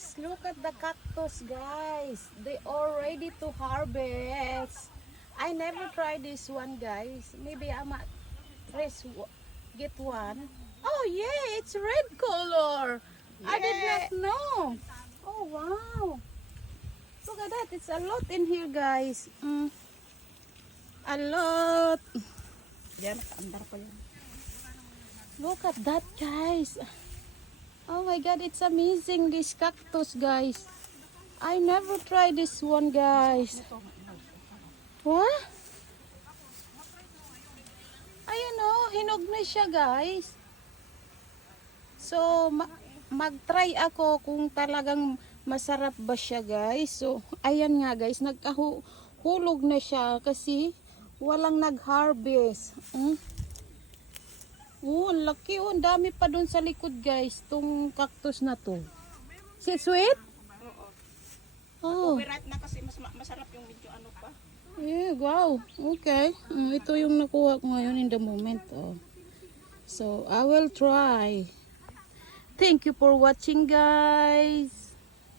Guys, look at the cactus, guys. They are ready to harvest. I never tried this one, guys. Maybe I might get one. Oh yeah, it's red color. I did not know. Oh wow. Look at that. It's a lot in here, guys. A lot. Yan, andar pa yan. Look at that, guys. Oh my god, it's amazing, this cactus, guys. I never tried this one, guys. What? Ayun oh, hinog na siya, guys. So, mag-try ako kung talagang masarap ba siya, guys. So, ayan nga, guys. Nagkahulog na siya kasi walang nag-harvest. Oh, ang laki oh. Ang dami pa dun sa likod, guys. Tong cactus na to. Si sweet? Oo. Oh. Copyright na kasi masarap yung video ano pa. Yeah, wow. Okay. Ito yung nakuha ko ngayon in the moment. Oh. So, I will try. Thank you for watching, guys.